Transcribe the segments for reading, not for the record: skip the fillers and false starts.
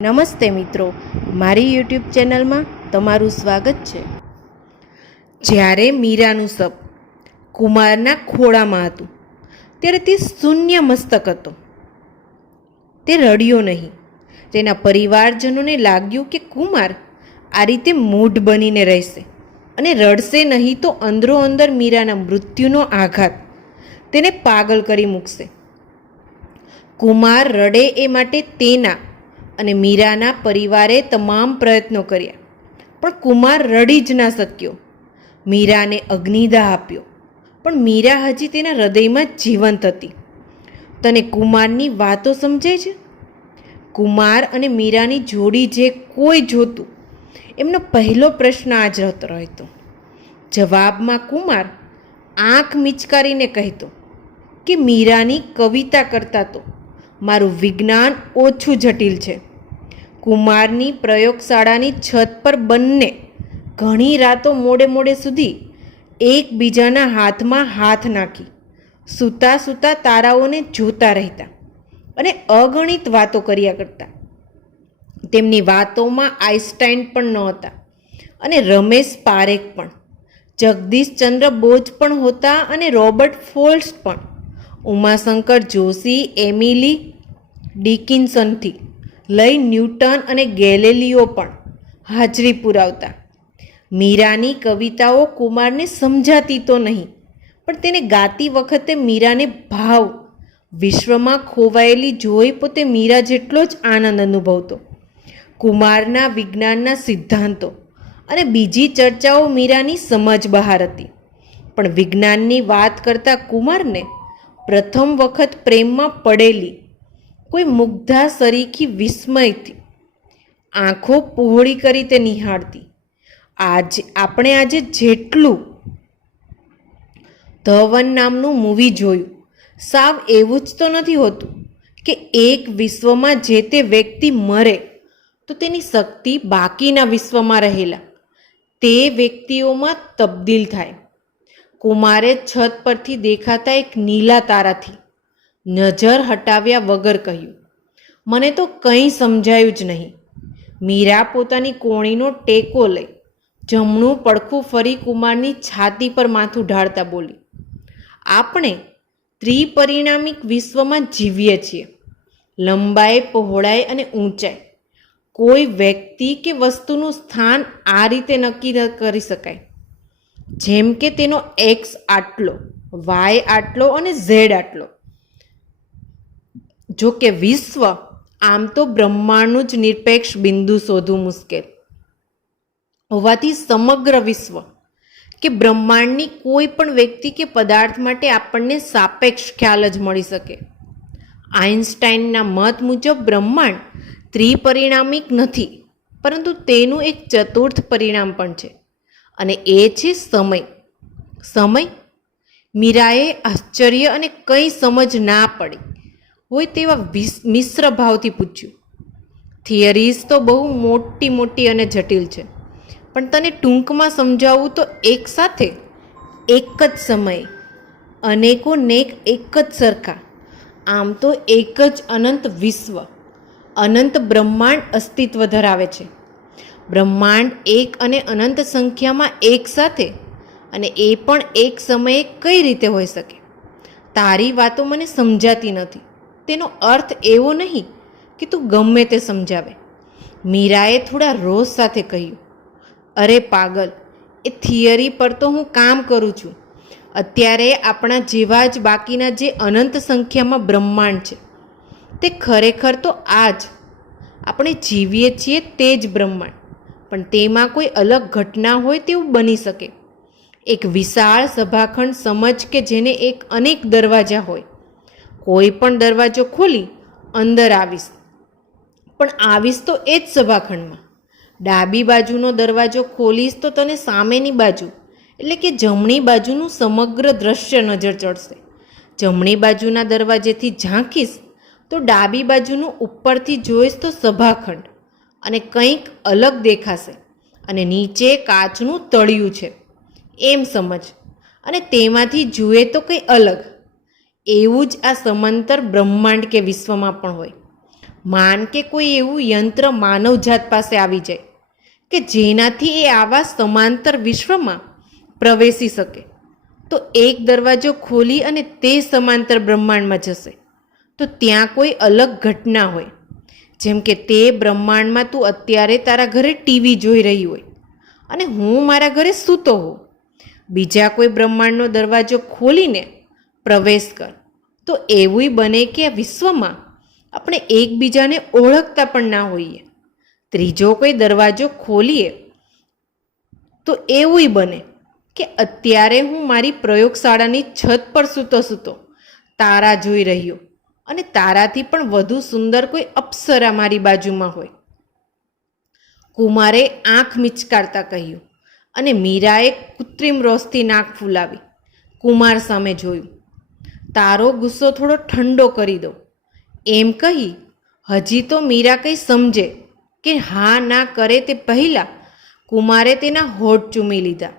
નમસ્તે મિત્રો, મારી યુટ્યુબ ચેનલમાં તમારું સ્વાગત છે. જ્યારે મીરાનું શબ કુમારના ખોળામાં હતું ત્યારે તે શૂન્ય મસ્તક હતો. તે રડ્યો નહીં. તેના પરિવારજનોને લાગ્યું કે કુમાર આ રીતે મૂઢ બનીને રહેશે અને રડશે નહીં તો અંદરો અંદર મીરાના મૃત્યુનો આઘાત તેને પાગલ કરી મૂકશે. કુમાર રડે એ માટે તેના અને મીરાના પરિવારે તમામ પ્રયત્નો કર્યા, પણ કુમાર રડી જ ના શક્યો. મીરાને અગ્નિદાહ આપ્યો, પણ મીરા હજી તેના હૃદયમાં જીવંત હતી. તને કુમારની વાતો સમજાય છે? કુમાર અને મીરાની જોડી જે કોઈ જોતું, એમનો પહેલો પ્રશ્ન આ જ રહેતો. જવાબમાં કુમાર આંખ મીચકારીને કહેતો કે મીરાની કવિતા કરતાં તો મારું વિજ્ઞાન ઓછું જટિલ છે. કુમારની પ્રયોગશાળાની છત પર બંને ઘણી રાતો મોડે સુધી એકબીજાના હાથમાં હાથ નાખી સૂતા સૂતા તારાઓને જોતા રહેતા અને અગણિત વાતો કર્યા કરતા. તેમની વાતોમાં આઈન્સ્ટાઈન પણ નહોતા અને રમેશ પારેખ પણ, જગદીશચંદ્ર બોઝ પણ હોતા અને રોબર્ટ ફ્રોસ્ટ પણ, ઉમાશંકર જોશી, એમિલી ડિકિન્સનથી લઈ ન્યૂટન અને ગેલેલિયો પણ હાજરી પુરાવતા. મીરાની કવિતાઓ કુમારને સમજાતી તો નહીં, પણ તેને ગાતી વખતે મીરાને ભાવ વિશ્વમાં ખોવાયેલી જોઈ પોતે મીરા જેટલો જ આનંદ અનુભવતો. કુમારના વિજ્ઞાનના સિદ્ધાંતો અને બીજી ચર્ચાઓ મીરાની સમજ બહાર હતી, પણ વિજ્ઞાનની વાત કરતા કુમારને પ્રથમ વખત પ્રેમમાં પડેલી કોઈ મુગ્ધા સરીખી વિસ્મયથી આંખો પહોળી કરી તે નિહાળતી. આપણે આજે જેટલું ધ વન નામનું મૂવી જોયું, સાવ એવું જ તો નથી હોતું કે એક વિશ્વમાં જે તે વ્યક્તિ મરે તો તેની શક્તિ બાકીના વિશ્વમાં રહેલા તે વ્યક્તિઓમાં તબદીલ થાય. કુમારે છત પરથી દેખાતા એક નીલા તારાથી નજર હટાવ્યા વગર કહ્યું, મને તો કંઈ સમજાયું જ નહીં. મીરા પોતાની કોણીનો ટેકો લઈ જમણું પડખું ફરી કુમારની છાતી પર માથું ઢાળતા બોલી, આપણે ત્રિપરિણામિક વિશ્વમાં જીવીએ છીએ. લંબાઈ, પહોળાઈ અને ઊંચાઈ, કોઈ વ્યક્તિ કે વસ્તુનું સ્થાન આ રીતે નક્કી ન કરી શકાય. જેમ કે તેનો એક્સ આટલો, વાય આટલો અને ઝેડ આટલો. જો કે વિશ્વ આમ તો બ્રહ્માંડનું જ નિરપેક્ષ બિંદુ શોધવું મુશ્કેલ હોવાથી સમગ્ર વિશ્વ કે બ્રહ્માંડની કોઈ પણ વ્યક્તિ કે પદાર્થ માટે આપણને સાપેક્ષ ખ્યાલ જ મળી શકે. આઈન્સ્ટાઈનના મત મુજબ બ્રહ્માંડ ત્રિપરિણામિક નથી, પરંતુ તેનું એક ચતુર્થ પરિણામ પણ છે, અને એ છે સમય. સમય? મીરાએ આશ્ચર્ય અને કંઈ સમજ ના પડી હોય તેવા મિશ્ર ભાવથી પૂછ્યું. થિયરીઝ તો બહુ મોટી અને જટિલ છે, પણ તને ટૂંકમાં સમજાવું તો એક સાથે એક જ સમયે અનેકોનેક એક જ સરખા, આમ તો એક જ અનંત વિશ્વ, અનંત બ્રહ્માંડ અસ્તિત્વ ધરાવે છે. બ્રહ્માંડ એક અને અનંત સંખ્યામાં એક સાથે, અને એ પણ એક સમયે કઈ રીતે હોઈ શકે? તારી વાતો મને સમજાતી નથી. તેનો અર્થ એવો નહીં કે તું ગમે તે સમજાવે. મીરાએ થોડા રોષ સાથે કહ્યું, અરે પાગલ, એ થિયરી પર તો હું કામ કરું છું. અત્યારે આપણા જેવા જ બાકીના જે અનંત સંખ્યામાં બ્રહ્માંડ છે, તે ખરેખર તો આ જ આપણે જીવીએ છીએ તે જ બ્રહ્માંડ, પણ તેમાં કોઈ અલગ ઘટના હોય તેવું બની શકે. એક વિશાળ સભાખંડ સમજ કે જેને એક અનેક દરવાજા હોય. કોઈ પણ દરવાજો ખોલી અંદર આવીશ, પણ આવીશ તો એ જ સભાખંડમાં. ડાબી બાજુનો દરવાજો ખોલીશ તો તને સામેની બાજુ એટલે કે જમણી બાજુનું સમગ્ર દ્રશ્ય નજર ચડશે. જમણી બાજુના દરવાજેથી ઝાંકીશ તો ડાબી બાજુનું ઉપરથી જોઈશ તો સભાખંડ અને કંઈક અલગ દેખાશે, અને નીચે કાચનું તળિયું છે એમ સમજ, અને તેમાંથી જુએ તો કંઈ અલગ. એવું જ આ સમાંતર બ્રહ્માંડ કે વિશ્વમાં પણ હોય. માન કે કોઈ એવું યંત્ર માનવજાત પાસે આવી જાય કે જેનાથી એ આવા સમાંતર વિશ્વમાં પ્રવેશી શકે, તો એક દરવાજો ખોલી અને તે સમાંતર બ્રહ્માંડમાં જશે તો ત્યાં કોઈ અલગ ઘટના હોય. જેમ કે તે બ્રહ્માંડમાં તું અત્યારે તારા ઘરે ટીવી જોઈ રહી હોય અને હું મારા ઘરે સૂતો હોઉં. બીજા કોઈ બ્રહ્માંડનો દરવાજો ખોલીને પ્રવેશ કર તો એવું બને કે આ વિશ્વમાં આપણે એકબીજાને ઓળખતા પણ ના હોઈએ. ત્રીજો કોઈ દરવાજો ખોલીએ તો એવું બને કે અત્યારે હું મારી પ્રયોગશાળાની છત પર સૂતો તારા જોઈ રહ્યો અને તારાથી પણ વધુ સુંદર કોઈ અપ્સરા મારી બાજુમાં હોય. કુમારે આંખ મિચકારતા કહ્યું અને મીરાએ કૃત્રિમ રોષથી નાક ફૂલાવી કુમાર સામે જોયું. તારો ગુસ્સો થોડો ઠંડો કરી દો એમ કહી હજી તો મીરા કંઈ સમજે કે હા ના કરે તે પહેલાં કુમારે તેના હોઠ ચૂમી લીધા.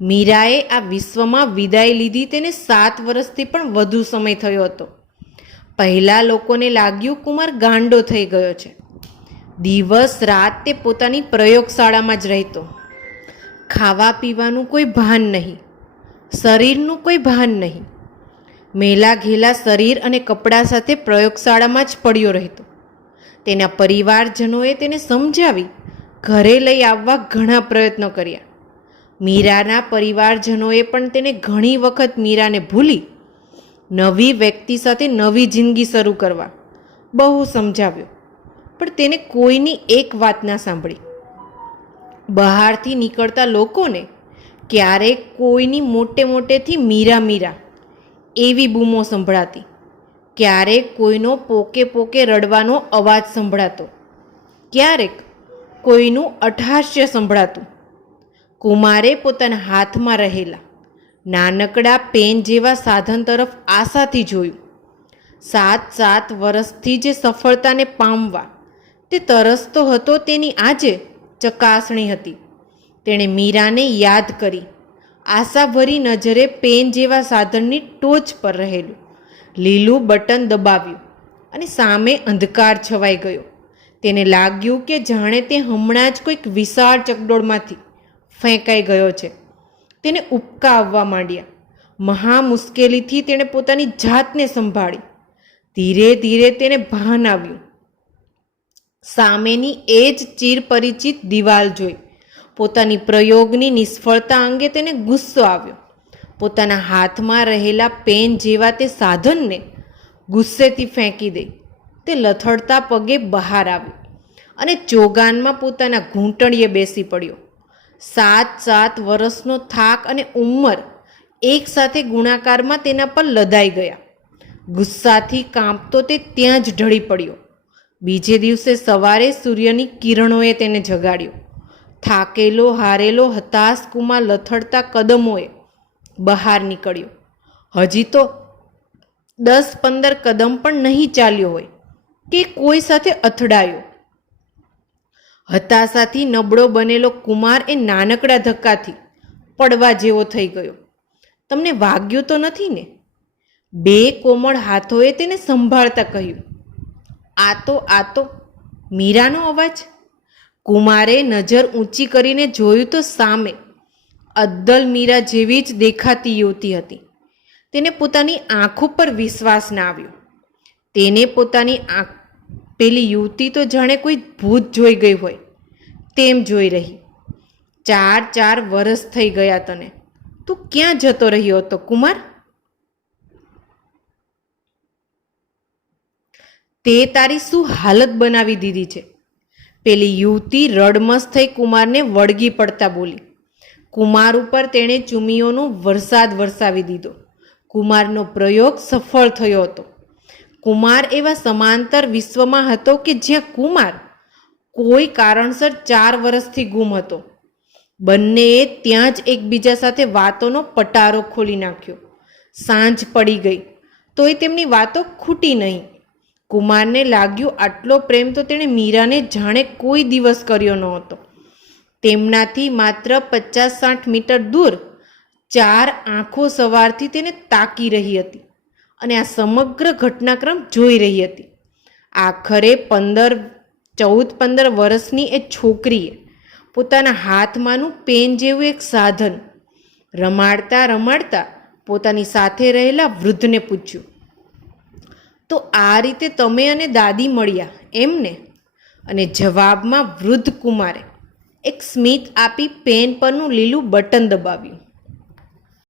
મીરાએ આ વિશ્વમાં વિદાય લીધી તેને 7 વર્ષથી પણ વધુ સમય થયો હતો. પહેલાં લોકોને લાગ્યું કુમાર ગાંડો થઈ ગયો છે. દિવસ રાત તે પોતાની પ્રયોગશાળામાં જ રહેતો. ખાવા પીવાનું કોઈ ભાન નહીં, શરીરનું કોઈ ભાન નહીં. મેલા ઘેલા શરીર અને કપડાં સાથે પ્રયોગશાળામાં જ પડ્યો રહેતો. તેના પરિવારજનોએ તેને સમજાવી ઘરે લઈ આવવા ઘણા પ્રયત્નો કર્યા. મીરાના પરિવારજનોએ પણ તેને ઘણી વખત મીરાને ભૂલી નવી વ્યક્તિ સાથે નવી જિંદગી શરૂ કરવા બહુ સમજાવ્યો, પણ તેને કોઈની એક વાત ના સાંભળી. બહારથી નીકળતા લોકોને ક્યારેક કોઈની મોટેથી મીરા મીરા એવી બૂમો સંભળાતી, ક્યારેક કોઈનો પોકે રડવાનો અવાજ સંભળાતો, ક્યારેક કોઈનું અટ્ટહાસ્ય સંભળાતું. કુમારે પોતાના હાથમાં રહેલા નાનકડા પેન જેવા સાધન તરફ આશાથી જોયું. 7 વર્ષથી જે સફળતાને પામવા તે તરસતો હતો તેની આજે ચકાસણી હતી. તેણે મીરાને યાદ કરી આશાભરી નજરે પેન જેવા સાધનની ટોચ પર રહેલું લીલું બટન દબાવ્યું અને સામે અંધકાર છવાઈ ગયો. તેને લાગ્યું કે જાણે તે હમણાં જ કોઈક વિશાળ ચકડોળમાંથી ફેંકાઈ ગયો છે. તેને ઉબકા આવવા માંડ્યા. મહા મુશ્કેલીથી તેણે પોતાની જાતને સંભાળી. ધીરે ધીરે તેને ભાન આવ્યું. સામેની એ જ ચિરપરિચિત દિવાલ જોઈ પોતાની પ્રયોગની નિષ્ફળતા અંગે તેને ગુસ્સો આવ્યો. પોતાના હાથમાં રહેલા પેન જેવા તે સાધનને ગુસ્સેથી ફેંકી દઈ તે લથડતા પગે બહાર આવ્યો અને ચોગાનમાં પોતાના ઘૂંટણીએ બેસી પડ્યો. 7 વર્ષનો થાક અને ઉંમર એક સાથે ગુણાકારમાં તેના પર લદાઈ ગયા. ગુસ્સાથી કાંપતો તે ત્યાં જ ઢળી પડ્યો. બીજે દિવસે સવારે સૂર્યની કિરણોએ તેને જગાડ્યો. થાકેલો હારેલો હતાશ કુમાર લથડતા કદમોએ બહાર નીકળ્યો. હજી તો 10-15 કદમ પણ નહીં ચાલ્યો હોય કે કોઈ સાથે અથડાયો. હતાશાથી નબળો બનેલો કુમાર એ નાનકડા ધક્કાથી પડવા જેવો થઈ ગયો. તમને વાગ્યું તો નથી ને? 2 કોમળ હાથોએ તેને સંભાળતા કહ્યું. આ તો મીરાનો અવાજ. કુમારે નજર ઊંચી કરીને જોયું તો સામે અદ્દલ મીરા જેવી જ દેખાતી યુવતી હતી. તેને પોતાની આંખો પર વિશ્વાસ ના આવ્યો. તેને પોતાની પેલી યુવતી તો જાણે કોઈ ભૂત જોઈ ગઈ હોય તેમ જોઈ રહી. 4 વર્ષ થઈ ગયા તને. તું ક્યાં જતો રહ્યો હતો કુમાર? તે તારી શું હાલત બનાવી દીધી છે? પેલી યુવતી રડમસ થઈ કુમારને વળગી પડતા બોલી. કુમાર ઉપર તેણે ચૂમીઓનો વરસાદ વરસાવી દીધો. કુમારનો પ્રયોગ સફળ થયો હતો. કુમાર એવા સમાંતર વિશ્વમાં હતો કે જ્યાં કુમાર કોઈ કારણસર 4 વર્ષથી ગુમ હતો. બંનેએ ત્યાં જ એકબીજા સાથે વાતોનો પટારો ખોલી નાખ્યો. સાંજ પડી ગઈ તોય તેમની વાતો ખૂટી નહીં. કુમારને લાગ્યું આટલો પ્રેમ તો તેણે મીરાને જાણે કોઈ દિવસ કર્યો નહોતો. તેમનાથી માત્ર 50-60 મીટર દૂર 4 આંખો સવારથી તેને તાકી રહી હતી અને આ સમગ્ર ઘટનાક્રમ જોઈ રહી હતી. આખરે 14 વર્ષની એ છોકરીએ પોતાના હાથમાંનું પેન જેવું એક સાધન રમાડતા રમાડતા પોતાની સાથે રહેલા વૃદ્ધને પૂછ્યું, તો આ રીતે તમે અને દાદી મળ્યા એમને? અને જવાબમાં વૃદ્ધ કુમારે એક સ્મિત આપી પેન પરનું લીલું બટન દબાવ્યું.